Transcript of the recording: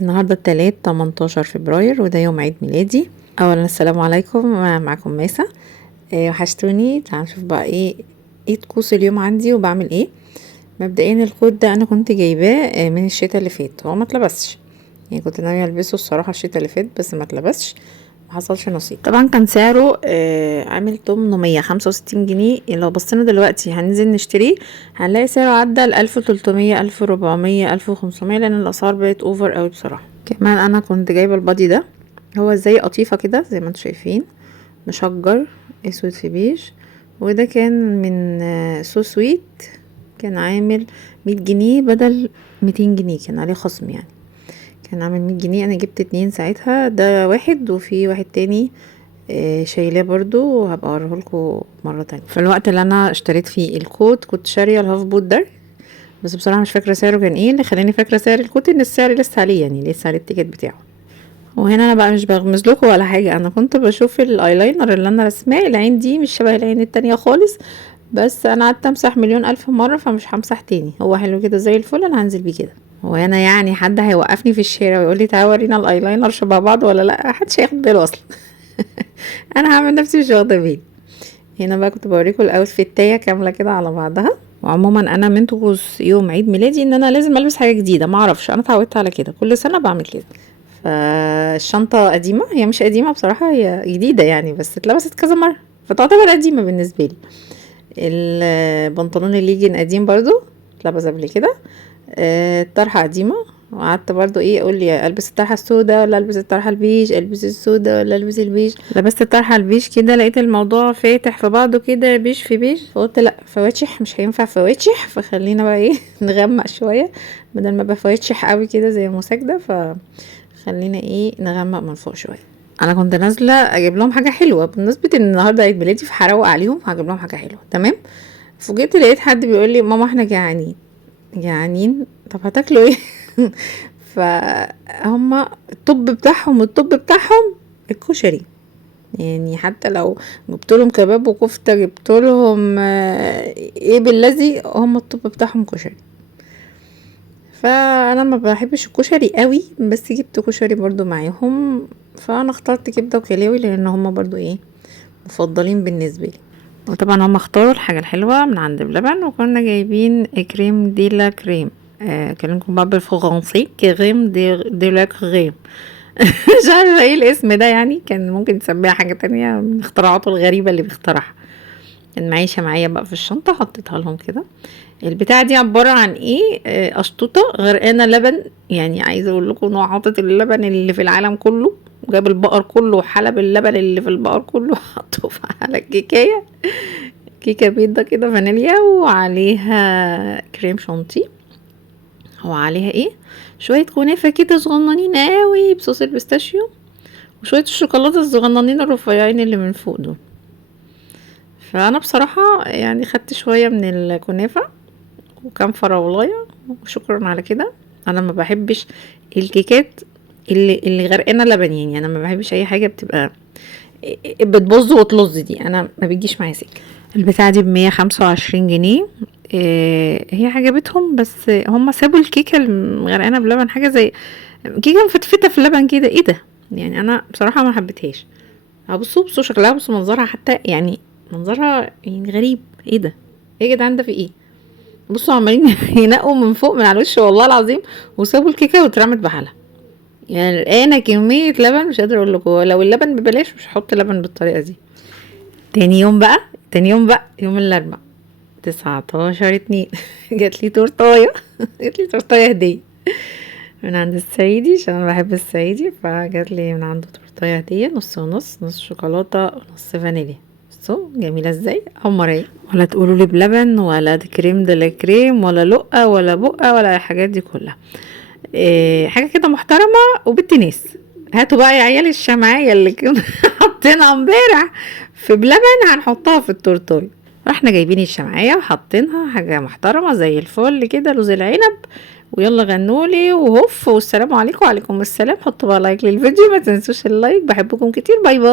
النهاردة التلات 18 فبراير وده يوم عيد ميلادي. اولا السلام عليكم، معكم ماسة. وحشتوني. تعالوا نشوف بقى ايه طقوس اليوم عندي وبعمل ايه. مبدئيا الكوت ده انا كنت جايباه من الشتاء اللي فات، هو ما اتلبسش، يعني كنت ناوية البسه الصراحة الشتاء اللي فات بس ما اتلبسش، ما حصلش نصيب. طبعا كان سعره عامل 865 جنيه. لو بصينا دلوقتي هننزل نشتريه هنلاقي سعره عدى 1300 1400 1500، لان الاسعار بقت اوفر قوي بصراحة. كمان انا كنت جايبة البادي ده، هو زي قطيفة كده زي ما انتم شايفين، مشجر اسود في بيج، وده كان من سو سويت، كان عامل 100 جنيه بدل 200 جنيه، كان عليه خصم يعني، كان عامل 100 جنيه. انا جبت اتنين ساعتها، ده واحد وفي واحد تاني شايلاه برضو وهبقى اوريهولكوا مرة تانية. في الوقت اللي انا اشتريت فيه الكوت كنت شارية الهاف بوت ده، بس بصراحة مش فاكرة سعره كان ايه. اللي خلاني فاكرة سعر الكوت ان السعر لسه عليه، يعني لسه عليه التيكت بتاعه. وهنا انا بقى مش بغمز لكم ولا حاجة، انا كنت بشوف الايلاينر اللي انا رسماه، العين دي مش شبه العين التانية خالص، بس انا قعدت امسح مليون الف مرة فمش همسح تاني، هو حلو كده زي الفل، انا هنزل بيه كده. وانا يعني حد هيوقفني في الشارع ويقول لي تعالى ورينا الايلاينر شبه بعض ولا لا؟ محدش هياخد باله اصلا. انا هعمل نفسي مش واخده بالي. هنا بقى كنت بوريكم الاوتفيتايه كامله كده على بعضها. وعموما انا من طقوس يوم عيد ميلادي ان انا لازم البس حاجه جديده، ما اعرفش، انا اتعودت على كده، كل سنه بعمل كده. فالشنطه قديمه، هي مش قديمه بصراحه، هي جديده يعني بس اتلبست كذا مره فتعتبر قديمه بالنسبه لي. البنطلون الليجن قديم برضو، اتلبس قبل كده. الطرحه قديمه، وقعدت برضو اقول لي البس الطرحه السوداء ولا البس الطرحه البيج، البس السوداء ولا البس البيج. لبست الطرحه البيج كده، لقيت الموضوع فاتح في بعضه كده، بيج في بيج، فقلت لا فواتح مش هينفع فواتح، فخلينا بقى نغمق شويه، بدل ما ابقى فواتح قوي كده زي المساجده، فخلينا نغمق من فوق شويه. انا كنت نازله اجيب لهم حاجه حلوه بمناسبه ان النهارده عيد ميلادي، فهروق عليهم هجيب لهم حاجه حلوه تمام. فوجئت لقيت حد بيقول لي ماما احنا جعانين. جعانين؟ طب هتاكلوا ايه؟ فهم الطب بتاعهم الكشري، يعني حتى لو جبت لهم كباب وكفته، جبت لهم ايه بالذي، هم الطب بتاعهم كشري. فانا ما بحبش الكشري قوي، بس جبت كشري برضو معاهم، فانا اخترت كبده وكلاوي لان هم برضو مفضلين بالنسبه لي. وطبعا هم اختاروا الحاجه الحلوه من عند بلبن، وكنا جايبين كريم دي لا كريم، كلمكم بقى بالفرنسي، كريم دي لا كريم. مش عارفه ايه الاسم ده، يعني كان ممكن تسميها حاجه تانية من اختراعاته الغريبه اللي بيخترعها. كان معيشه معايا بقى في الشنطه، حطيتها لهم كده. البتاعه دي عباره عن اشطوطه غرقانه لبن، يعني عايزه اقول لكم نوع حاطط اللبن اللي في العالم كله، جاب البقر كله وحلب اللبن اللي في البقر كله، حطه على الكيكايه، كيكه بيضه كده فانيليا، وعليها كريم شانتيه، وعليها شويه كنافه كده صغننين قوي بصوص البيستاشيو، وشويه الشوكولاته الصغننين الرفيعين اللي من فوق دول. فانا بصراحه يعني خدت شويه من الكنافه وكام فراولايه وشكرا على كده. انا ما بحبش الكيكات اللي غرقانه لبن، يعني انا ما بحبش اي حاجه بتبقى بتبظ وتلظ، دي انا ما بيجيش معايا سكه. البتاعه دي ب125 جنيه. هي عجبتهم، بس هم سابوا الكيكه الغرقانه بلبن، حاجه زي كيكه مفتفته في اللبن كده، ايه ده يعني؟ انا بصراحه ما حبيتهاش. بصوا شكلها، بصوا منظرها، حتى يعني منظرها يعني غريب، ايه ده؟ ايه يا جدعان ده في ايه؟ بصوا عمالين ينقوا من فوق من على الوش والله العظيم، وسابوا الكيكه واترمت بحالها. يعني انا كميه لبن مش قادره اقول لكم، لو اللبن ببلاش مش هحط لبن بالطريقه دي. تاني يوم بقى يوم الاربعاء 19/2 جات لي تورتايه جات لي تورتايه هديه من عند الصعيدي، عشان انا بحب الصعيدي، فجات لي من عنده تورتايه هديه، نص ونص، نص شوكولاته ونص فانيليا. بصوا جميله ازاي، حمريه، ولا تقولوا لي بلبن ولا كريم دي لا كريم ولا لقه ولا بقه ولا الحاجات دي كلها. حاجه كده محترمه وبنت ناس. هاتوا بقى يا عيال الشمعيه اللي كنا حاطينها امبارح في بلبن، هنحطها في التورتايه. رحنا جايبين الشمعيه وحاطينها حاجه محترمه زي الفل كده، رز العنب، ويلا غنولي وهوف، والسلام عليكم. وعليكم السلام. حطوا بقى لايك للفيديو، ما تنسوش اللايك، بحبكم كتير، باي باي.